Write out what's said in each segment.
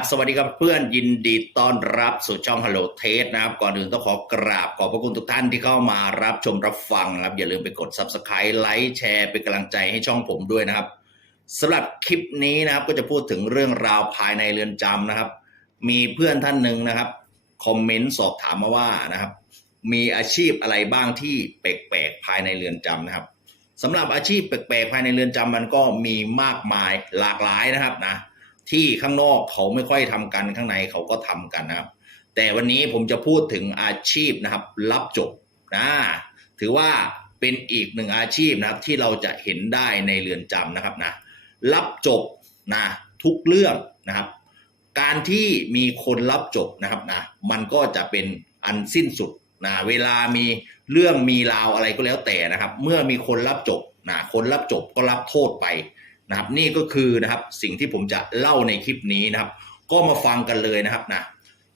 บสวัสดีครับเพื่อนยินดีต้อนรับสู่ช่อง Hello t a s t นะครับ ก่อนอื่นต้องขอกราบขอบพระคุณทุกท่านที่เข้ามารับชมรับฟังนะครับ อย่าลืมไปกด Subscribe ไลค์แชร์เป็นกำลังใจให้ช่องผมด้วยนะครับสำหรับคลิปนี้นะครับก็จะพูดถึงเรื่องราวภายในเรือนจำนะครับ มีเพื่อนท่านหนึ่งนะครับคอมเมนต์สอบถามมาว่านะครับ มีอาชีพอะไรบ้างที่แปลกๆภายในเรือนจำนะครับสำหรับอาชีพแปลกๆภายในเรือนจำมันก็มีมากมายหลากหลายนะครับนะ ที่ข้างนอกเขาไม่ค่อยทำกันข้างในเขาก็ทำกันนะครับ แต่วันนี้ผมจะพูดถึงอาชีพนะครับ รับจบนะถือว่าเป็นอีกหนึ่งอาชีพนะครับ ที่เราจะเห็นได้ในเรือนจำนะครับนะรับจบนะทุกเรื่องนะครับ การที่มีคนรับจบนะครับนะมันก็จะเป็นอันสิ้นสุดนะเวลามีเรื่องมีราวอะไรก็แล้วแต่นะครับ เมื่อมีคนรับจบนะคนรับจบก็รับโทษไป นะครับ นี่ก็คือนะครับสิ่งที่ผมจะเล่าในคลิปนี้นะครับ ก็มาฟังกันเลยนะครับนะ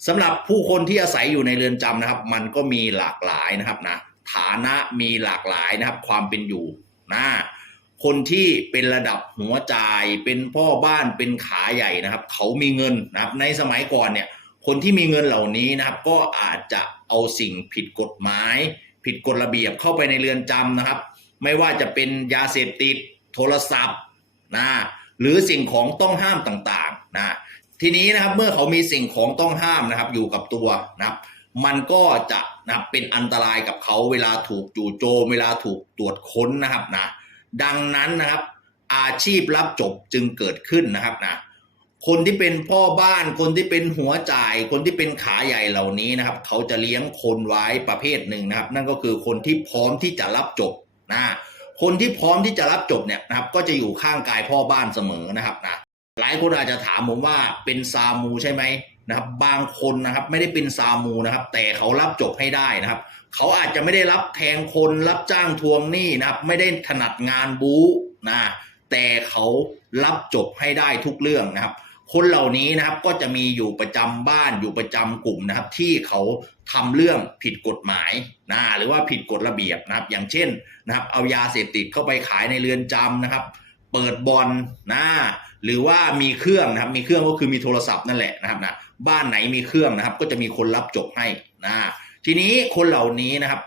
สำหรับผู้คนที่อาศัยอยู่ในเรือนจำนะครับ มันก็มีหลากหลายนะครับนะฐานะมีหลากหลายนะครับ ความเป็นอยู่นะคนที่เป็นระดับหัวใจเป็นพ่อบ้านเป็นขาใหญ่นะครับ เขามีเงินนะครับ ในสมัยก่อนเนี่ย คนที่มีเงินเหล่านี้นะครับ ก็อาจจะเอาสิ่งผิดกฎหมาย ผิดกฎระเบียบเข้าไปในเรือนจำนะครับ ไม่ว่าจะเป็นยาเสพติด โทรศัพท์ นะหรือสิ่งของต้องห้ามต่างๆนะทีนี้นะครับเมื่อเขามีสิ่งของต้องห้ามนะครับ อยู่กับตัวนะครับ มันก็จะนะเป็นอันตรายกับเขาเวลาถูกจู่โจมเวลาถูกตรวจค้นนะครับนะดังนั้นนะครับ อาชีพรับจบจึงเกิดขึ้นนะครับนะคนที่เป็นพ่อบ้านคนที่เป็นหัวจ่าย คนที่เป็นขาใหญ่เหล่านี้นะครับ เขาจะเลี้ยงคนไว้ประเภทหนึ่งนะครับ นั่นก็คือคนที่พร้อมที่จะรับจบนะ คนที่พร้อมที่จะรับจบเนี่ยนะครับ ก็จะอยู่ข้างกายพ่อบ้านเสมอนะครับนะหลายคนอาจจะถามผมว่าเป็นซามูใช่ไหมนะครับ บางคนนะครับไม่ได้เป็นซามูนะครับ แต่เขารับจบให้ได้นะครับ เขาอาจจะไม่ได้รับแทงคนรับจ้างทวงหนี้นะครับ ไม่ได้ถนัดงานบู๊นะแต่เขารับจบให้ได้ทุกเรื่องนะครับ คนเหล่านี้นะครับก็จะมีอยู่ประจำบ้านอยู่ประจำกลุ่มนะครับ ที่เขาทำเรื่องผิดกฎหมายนะหรือว่าผิดกฎระเบียบนะครับ อย่างเช่นนะครับเอายาเสพติดเข้าไปขายในเรือนจำนะครับ เปิดบอลนะหรือว่ามีเครื่องนะครับ มีเครื่องก็คือมีโทรศัพท์นั่นแหละนะครับนะบ้านไหนมีเครื่องนะครับ ก็จะมีคนรับจบให้นะทีนี้คนเหล่านี้นะครับ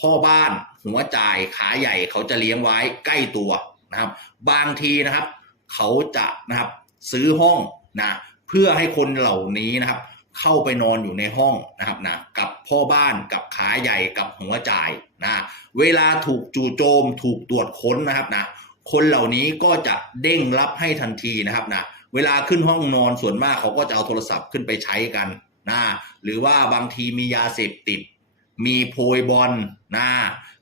พ่อบ้านหัวจ่ายขาใหญ่เขาจะเลี้ยงไว้ใกล้ตัวนะครับ บางทีนะครับ เขาจะนะครับซื้อห้อง นะเพื่อให้คนเหล่านี้นะครับเข้าไปนอนอยู่ในห้องนะครับนะกับพ่อบ้านกับขาใหญ่กับหัวจ่ายนะเวลาถูกจู่โจมถูกตรวจค้นนะครับนะคนเหล่านี้ก็จะเด้งรับให้ทันทีนะครับนะเวลาขึ้นห้องนอนส่วนมากเขาก็จะเอาโทรศัพท์ขึ้นไปใช้กันนะหรือว่าบางทีมียาเสพติด มีโพยบอลนะ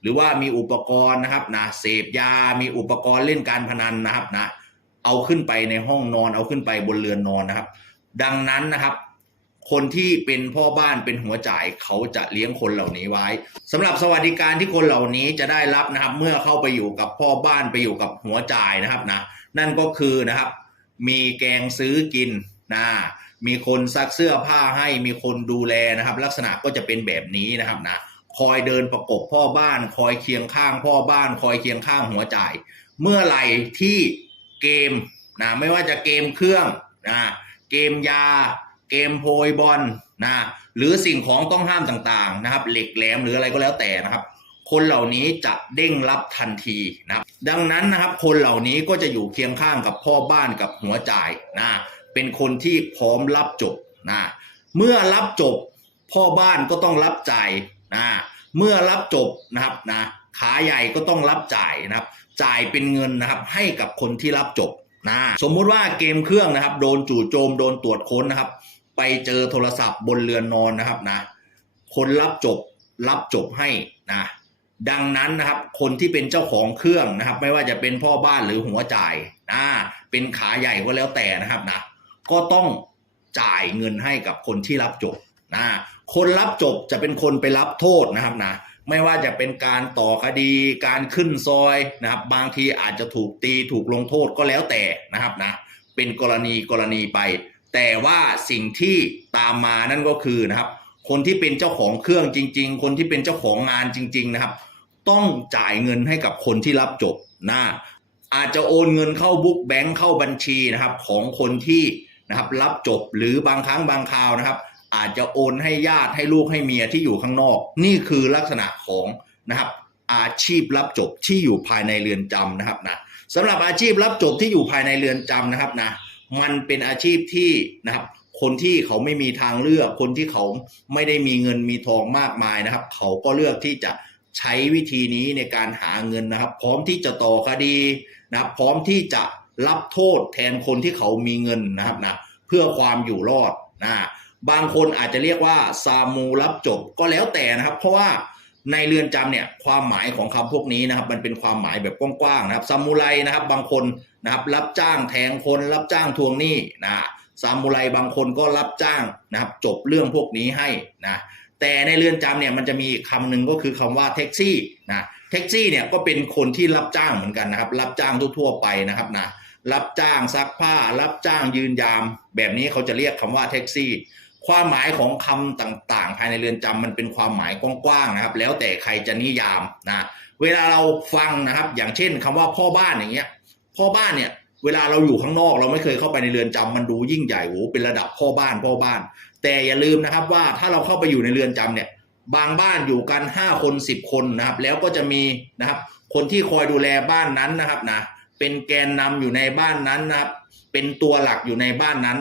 หรือว่ามีอุปกรณ์นะครับนะเสพยา มีอุปกรณ์เล่นการพนันนะครับนะ เอาขึ้นไปในห้องนอน เอาขึ้นไปบนเรือนนอนนะครับ ดังนั้นนะครับ คนที่เป็นพ่อบ้านเป็นหัวจ่ายเขาจะเลี้ยงคนเหล่านี้ไว้สำหรับสวัสดิการที่คนเหล่านี้จะได้รับนะครับ เมื่อเข้าไปอยู่กับพ่อบ้านไปอยู่กับหัวจ่ายนะครับนะนั่นก็คือนะครับ มีแกงซื้อกินนะมีคนซักเสื้อผ้าให้มีคนดูแลนะครับ ลักษณะก็จะเป็นแบบนี้นะครับนะคอยเดินประกบพ่อบ้าน คอยเคียงข้างพ่อบ้าน คอยเคียงข้างหัวจ่าย เมื่อไหร่ที่ เกมนะไม่ว่าจะเกมเครื่องนะเกมยา เกมโพยบอลนะหรือสิ่งของต้องห้ามต่างๆนะครับ เหล็กแหลมหรืออะไรก็แล้วแต่นะครับ คนเหล่านี้จะเด้งรับทันทีนะครับ ดังนั้นนะครับ คนเหล่านี้ก็จะอยู่เคียงข้างกับพ่อบ้านกับหัวจ่ายนะเป็นคนที่พร้อมรับจบนะเมื่อรับจบพ่อบ้านก็ต้องรับจ่ายนะเมื่อรับจบนะครับนะขาใหญ่ก็ต้องรับจ่ายนะครับ จ่ายเป็นเงินนะครับให้กับคนที่รับจบนะสมมุติว่าเกมเครื่องนะครับ โดนจู่โจมโดนตรวจค้นนะครับ ไปเจอโทรศัพท์บนเรือนนอนนะครับนะ คนรับจบรับจบให้นะดังนั้นนะครับคนที่เป็นเจ้าของเครื่องนะครับ ไม่ว่าจะเป็นพ่อบ้านหรือหัวจ่ายนะเป็นขาใหญ่ก็แล้วแต่นะครับนะก็ต้องจ่ายเงินให้กับคนที่รับจบนะคนรับจบจะเป็นคนไปรับโทษนะครับนะ ไม่ว่าจะเป็นการต่อคดีการขึ้นซอยนะครับ บางทีอาจจะถูกตีถูกลงโทษก็แล้วแต่นะครับนะเป็นกรณีกรณีไป แต่ว่าสิ่งที่ตามมานั่นก็คือนะครับ คนที่เป็นเจ้าของเครื่องจริง ๆ คนที่เป็นเจ้าของงานจริง ๆ นะครับ ต้องจ่ายเงินให้กับคนที่รับจบนะอาจจะโอนเงินเข้าบุ๊กแบงค์เข้าบัญชีนะครับของคนที่นะครับรับจบหรือบางครั้งบางคราวนะครับ อาจจะโอนให้ญาติให้ลูกให้เมียที่อยู่ข้างนอก นี่คือลักษณะของนะครับอาชีพรับจบที่อยู่ภายในเรือนจำนะครับนะสำหรับอาชีพรับจบที่อยู่ภายในเรือนจำนะครับนะมันเป็นอาชีพที่นะครับคนที่เขาไม่มีทางเลือก คนที่เขาไม่ได้มีเงินมีทองมากมายนะครับ เขาก็เลือกที่จะใช้วิธีนี้ในการหาเงินนะครับ พร้อมที่จะต่อคดีนะครับพร้อมที่จะรับโทษแทนคนที่เขามีเงินนะครับนะเพื่อความอยู่รอดนะ บางคนอาจจะเรียกว่าซามูรับจบก็แล้วแต่นะครับ เพราะว่าในเรือนจำเนี่ยความหมายของคำพวกนี้นะครับ มันเป็นความหมายแบบกว้างๆนะครับซามูไรนะครับ บางคนนะครับ รับจ้างแทงคน รับจ้างทวงหนี้นะซามูไรบางคนก็รับจ้างนะครับ จบเรื่องพวกนี้ให้นะแต่ในเรือนจำเนี่ยมันจะมีคำหนึ่งก็คือคำว่าแท็กซี่นะแท็กซี่เนี่ยก็เป็นคนที่รับจ้างเหมือนกันนะครับ รับจ้างทั่วๆไปนะครับนะรับจ้างซักผ้า รับจ้างยืนยาม แบบนี้เขาจะเรียกคำว่าแท็กซี่ ความหมายของคำต่างๆ ภายในเรือนจำมันเป็นความหมายกว้างๆนะครับ แล้วแต่ใครจะนิยามนะเวลาเราฟังนะครับ อย่างเช่นคำว่าพ่อบ้านอย่างเงี้ย พ่อบ้านเนี่ยเวลาเราอยู่ข้างนอก เราไม่เคยเข้าไปในเรือนจำมันดูยิ่งใหญ่โหเป็นระดับพ่อบ้านพ่อบ้าน แต่อย่าลืมนะครับว่าถ้าเราเข้าไปอยู่ในเรือนจำเนี่ย บางบ้านอยู่กันห้าคนสิบคนนะครับ แล้วก็จะมีนะครับ คนที่คอยดูแลบ้านนั้นนะครับนะเป็นแกนนำอยู่ในบ้านนั้นนะครับ เป็นตัวหลักอยู่ในบ้านนั้น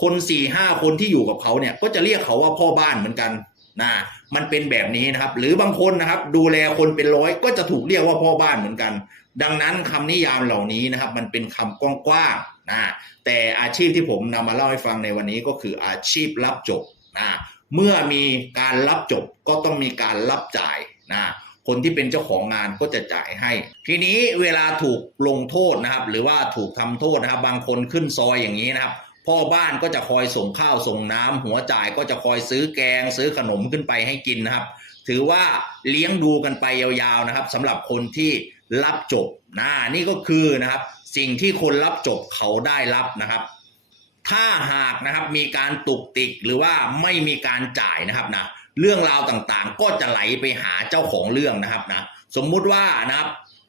คนสี่ห้าคนที่อยู่กับเขาเนี่ยก็จะเรียกเขาว่าพ่อบ้านเหมือนกันนะมันเป็นแบบนี้นะครับ หรือบางคนนะครับ ดูแลคนเป็นร้อยก็จะถูกเรียกว่าพ่อบ้านเหมือนกัน ดังนั้นคำนิยามเหล่านี้นะครับ มันเป็นคำกว้างๆนะแต่อาชีพที่ผมนำมาเล่าให้ฟังในวันนี้ก็คืออาชีพรับจบนะเมื่อมีการรับจบก็ต้องมีการรับจ่ายนะคนที่เป็นเจ้าของงานก็จะจ่ายให้ ทีนี้เวลาถูกลงโทษนะครับ หรือว่าถูกทำโทษนะครับ บางคนขึ้นซอยอย่างนี้นะครับ พ่อบ้านก็จะคอยส่งข้าวส่งน้ำหัวจ่ายก็จะคอยซื้อแกง ซื้อขนมขึ้นไปให้กินนะครับ ถือว่าเลี้ยงดูกันไปยาวๆนะครับสำหรับคนที่รับจบนะนี่ก็คือนะครับ สิ่งที่คนรับจบเขาได้รับนะครับ ถ้าหากนะครับมีการตุกติกหรือว่าไม่มีการจ่ายนะครับนะเรื่องราวต่างๆ ก็จะไหลไปหาเจ้าของเรื่องนะครับนะสมมุติว่านะครับ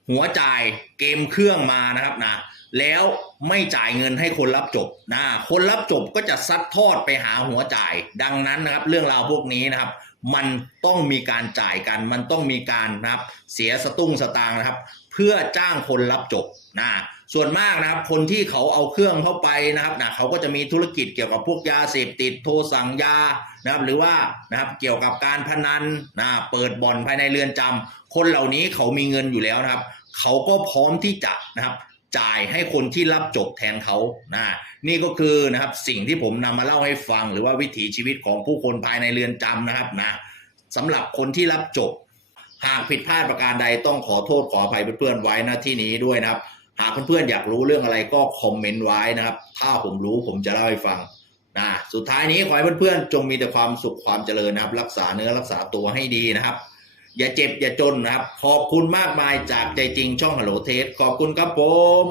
หัวจ่ายเกมเครื่องมานะครับนะแล้วไม่จ่ายเงินให้คนรับจบนะคนรับจบก็จะซัดทอดไปหาหัวจ่าย ดังนั้นนะครับ เรื่องราวพวกนี้นะครับ มันต้องมีการจ่ายกัน มันต้องมีการนะครับ เสียสตุ้งสตางค์นะครับ เพื่อจ้างคนรับจบนะส่วนมากนะครับ คนที่เขาเอาเครื่องเข้าไปนะครับนะเขาก็จะมีธุรกิจเกี่ยวกับพวกยาเสพติดโทรสั่งยานะครับ หรือว่านะครับเกี่ยวกับการพนันนะเปิดบ่อนภายในเรือนจำคนเหล่านี้เขามีเงินอยู่แล้วนะครับ เขาก็พร้อมที่จะนะครับจ่ายให้คนที่รับจบแทนเขานะนี่ก็คือนะครับสิ่งที่ผมนำมาเล่าให้ฟัง หรือว่าวิถีชีวิตของผู้คนภายในเรือนจำนะครับนะสำหรับคนที่รับจบ หากผิดพลาดประการใดต้องขอโทษขออภัยเพื่อนๆไว้นะที่นี้ด้วยนะครับ หากเพื่อนๆอยากรู้เรื่องอะไรก็คอมเมนต์ไว้นะครับ ถ้าผมรู้ผมจะเล่าให้ฟังนะสุดท้ายนี้ขอให้เพื่อนๆจงมีแต่ความสุขความเจริญนะครับ รักษาเนื้อรักษาตัวให้ดีนะครับ อย่าเจ็บอย่าจนนะครับ ขอบคุณมากมายจากใจจริงช่องฮัลโหลเทสขอบคุณครับผม